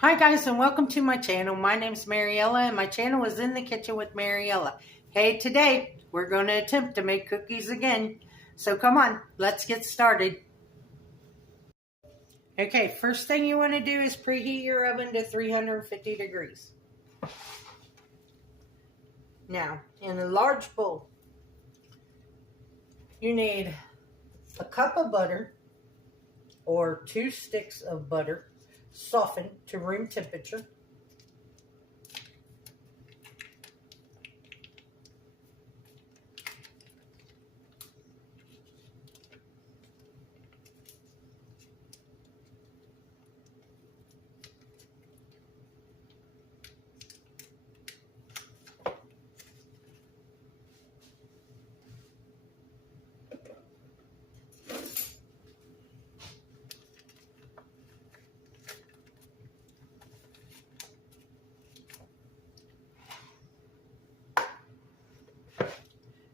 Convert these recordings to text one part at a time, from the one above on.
Hi guys, and welcome to my channel. My name is Mariella and my channel is In the Kitchen with Mariella. Hey, today we're going to attempt to make cookies again. So come on, let's get started. Okay, first thing you want to do is preheat your oven to 350 degrees. Now, in a large bowl, you need a cup of butter or 2 sticks of butter softened to room temperature.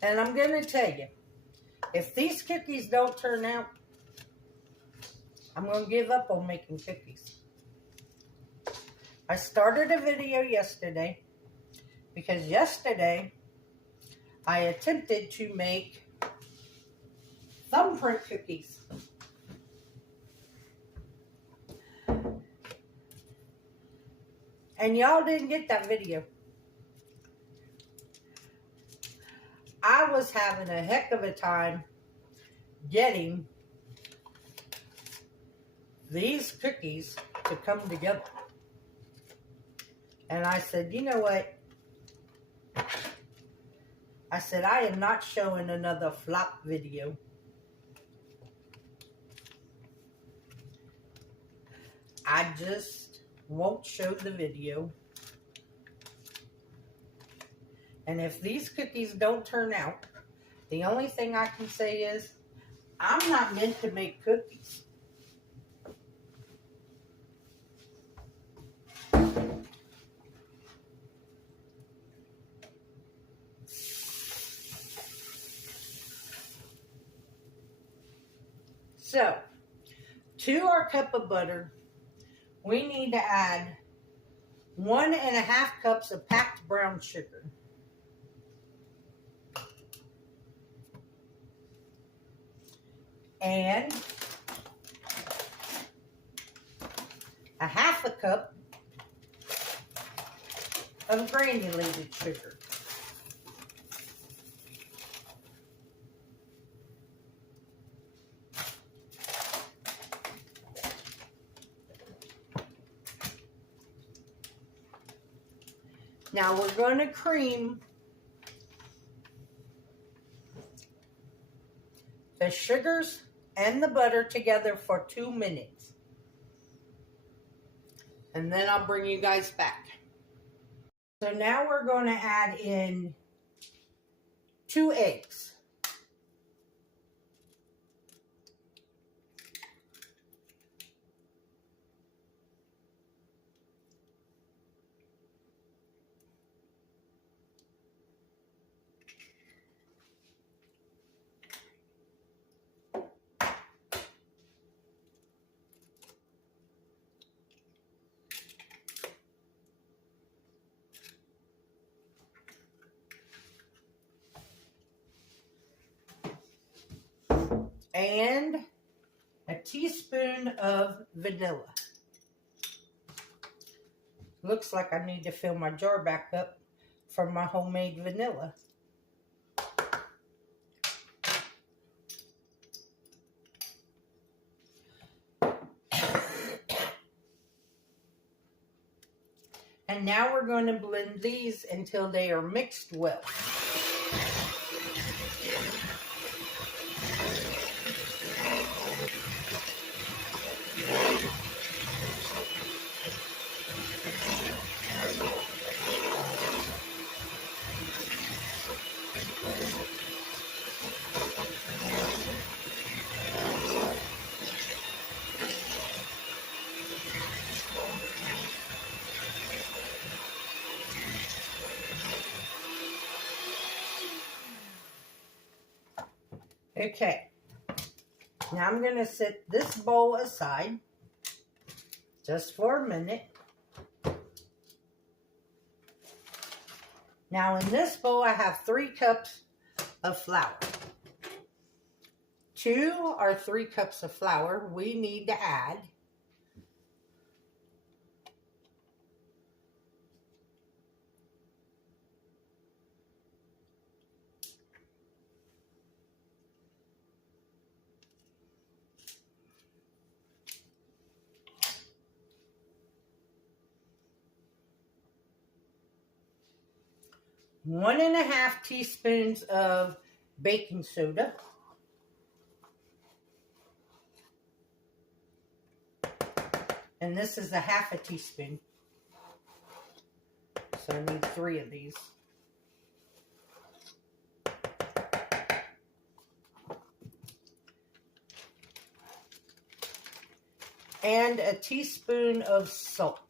And I'm going to tell you, if these cookies don't turn out, I'm going to give up on making cookies. I started a video yesterday because yesterday I attempted to make thumbprint cookies. And y'all didn't get that video. I was having a heck of a time getting these cookies to come together. And I said, you know what? I said, I am not showing another flop video. I just won't show the video. And if these cookies don't turn out, the only thing I can say is, I'm not meant to make cookies. So, to our cup of butter, we need to add 1.5 cups of packed brown sugar. And 1/2 cup of granulated sugar. Now we're going to cream the sugars and the butter together for 2 minutes. And then I'll bring you guys back. So now we're going to add in 2 eggs. And a teaspoon of vanilla. Looks like I need to fill my jar back up for my homemade vanilla. And now we're going to blend these until they are mixed well. Okay, now I'm going to set this bowl aside just for a minute. Now in this bowl, I have 3 cups of flour. 2 or 3 cups of flour we need to add. One and a half teaspoons of baking soda. And this is a half a teaspoon. So I need 3 of these. And a teaspoon of salt.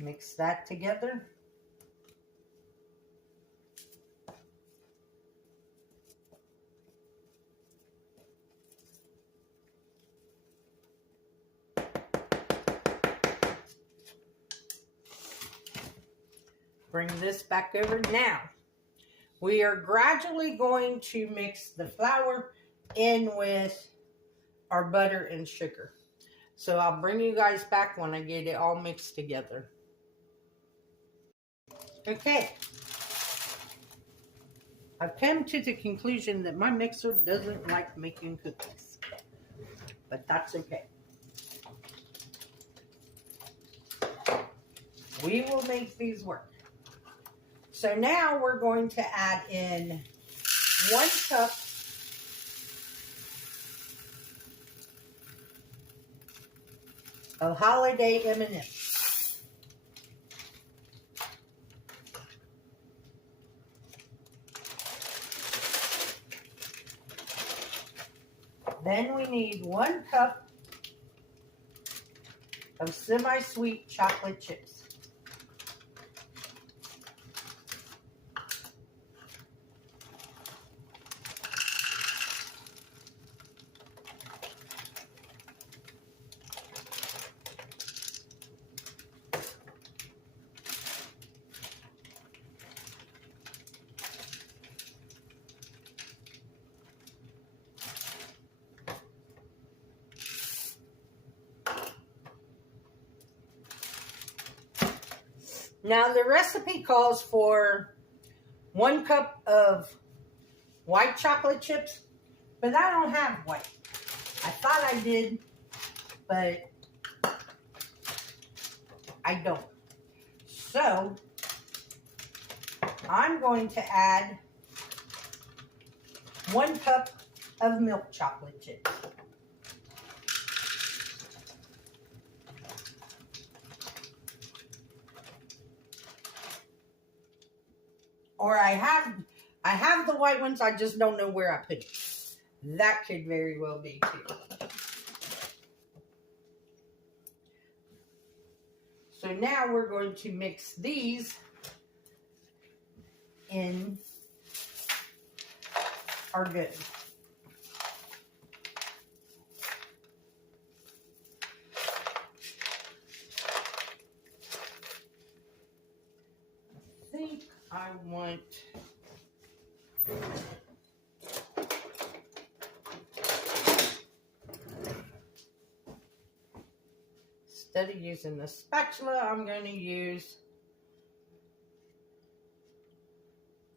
Mix that together. Bring this back over. Now, we are gradually going to mix the flour in with our butter and sugar. So I'll bring you guys back when I get it all mixed together. Okay. I've come to the conclusion that my mixer doesn't like making cookies. But that's okay. We will make these work. So now we're going to add in 1 cup of holiday M&Ms. Then we need 1 cup of semi-sweet chocolate chips. Now the recipe calls for 1 cup of white chocolate chips, but I don't have white. I thought I did, but I don't. So I'm going to add 1 cup of milk chocolate chips. Or I have the white ones, I just don't know where I put it. That could very well be too. So now we're going to mix these in our dough. I think I want instead of using the spatula, I'm going to use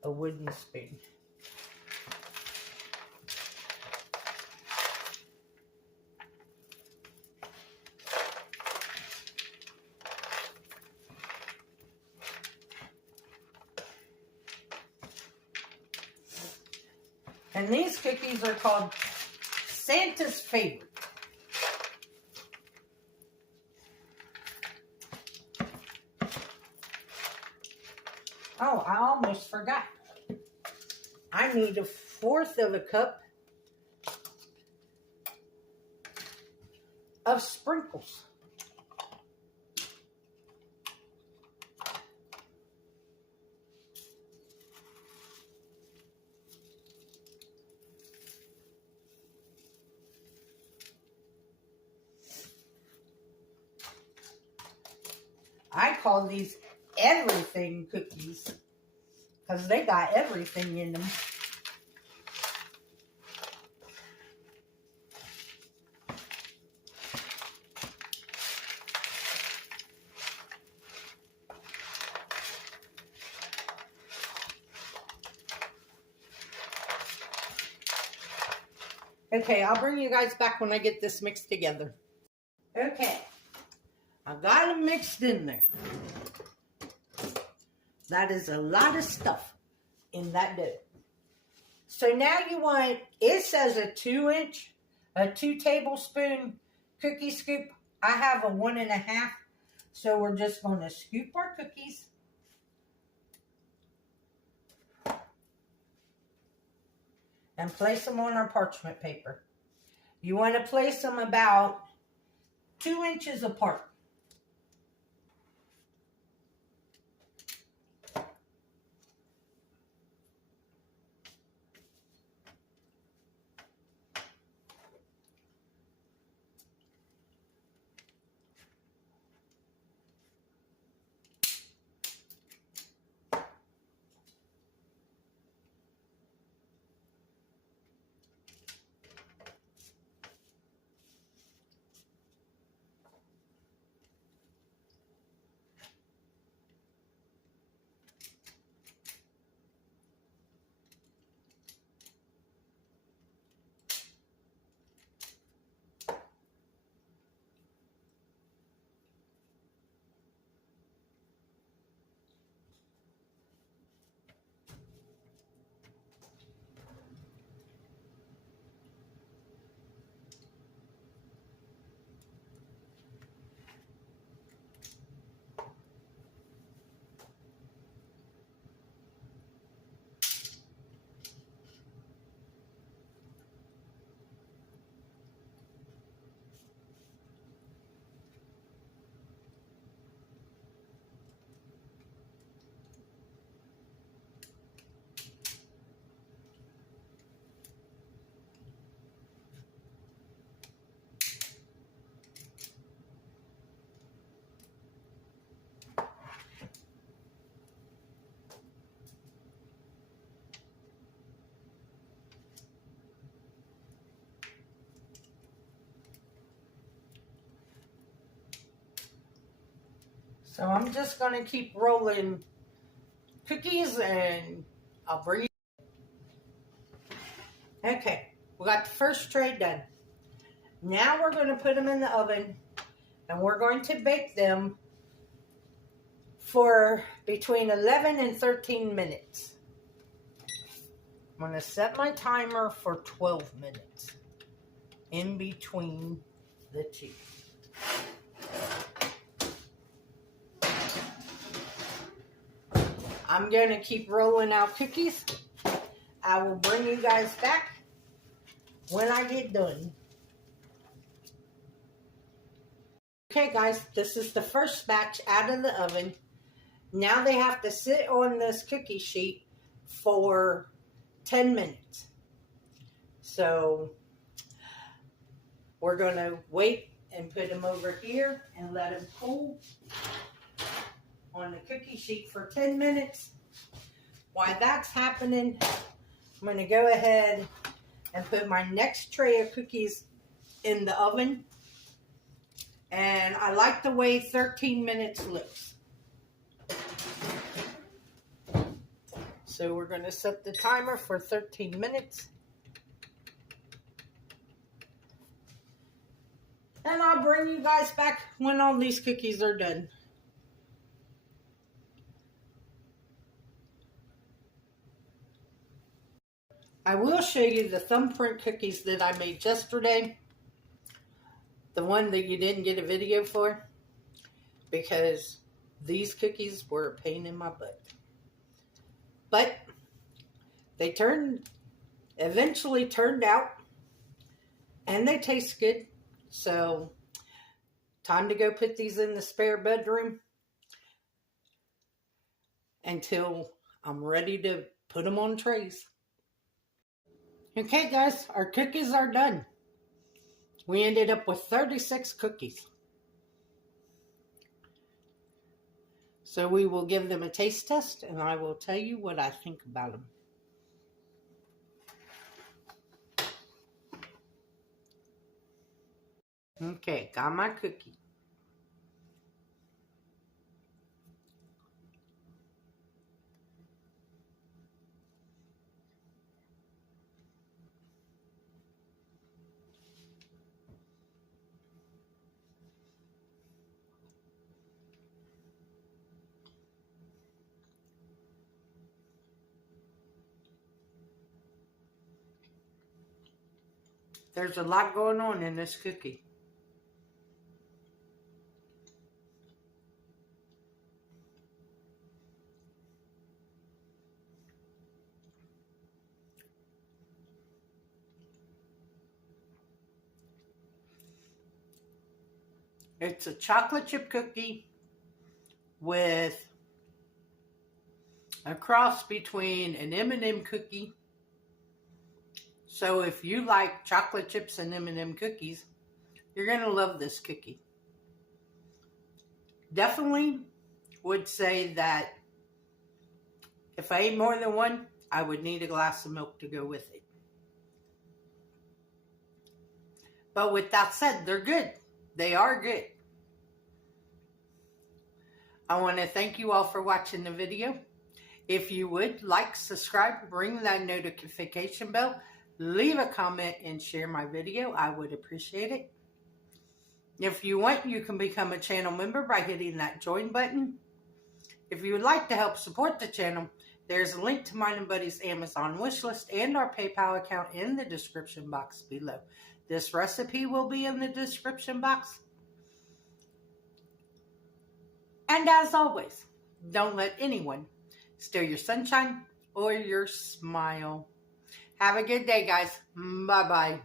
a wooden spoon. And these cookies are called Santa's Favorite. Oh, I almost forgot. I need 1/4 of a cup of sprinkles. I call these everything cookies because they got everything in them. Okay, I'll bring you guys back when I get this mixed together. Okay, I got them mixed in there. That is a lot of stuff in that dough. So now you want, it says a 2 tablespoon cookie scoop. I have a 1.5. So we're just going to scoop our cookies. And place them on our parchment paper. You want to place them about 2 inches apart. So I'm just going to keep rolling cookies and I'll bring you. Okay, we got the first tray done. Now we're going to put them in the oven and we're going to bake them for between 11 and 13 minutes. I'm going to set my timer for 12 minutes in between the two. I'm going to keep rolling out cookies. I will bring you guys back when I get done. Okay guys, this is the first batch out of the oven. Now they have to sit on this cookie sheet for 10 minutes. So we're going to wait and put them over here and let them cool on the cookie sheet for 10 minutes. While that's happening, I'm going to go ahead and put my next tray of cookies in the oven. And I like the way 13 minutes looks. So we're going to set the timer for 13 minutes. And I'll bring you guys back when all these cookies are done. I will show you the thumbprint cookies that I made yesterday. The one that you didn't get a video for. Because these cookies were a pain in my butt. But they eventually turned out. And they taste good. So, time to go put these in the spare bedroom. Until I'm ready to put them on trays. Okay guys, our cookies are done. We ended up with 36 cookies. So we will give them a taste test, and I will tell you what I think about them. Okay, got my cookie. There's a lot going on in this cookie. It's a chocolate chip cookie with a cross between an M&M cookie. So if you like chocolate chips and M&M cookies, you're going to love this cookie. Definitely would say that if I ate more than one, I would need a glass of milk to go with it. But with that said, they're good. They are good. I want to thank you all for watching the video. If you would, like, subscribe, ring that notification bell, leave a comment, and share my video. I would appreciate it. If you want, you can become a channel member by hitting that join button. If you would like to help support the channel, there's a link to mine and Buddy's Amazon wishlist and our PayPal account in the description box below. This recipe will be in the description box. And as always, don't let anyone steal your sunshine or your smile. Have a good day, guys. Bye-bye.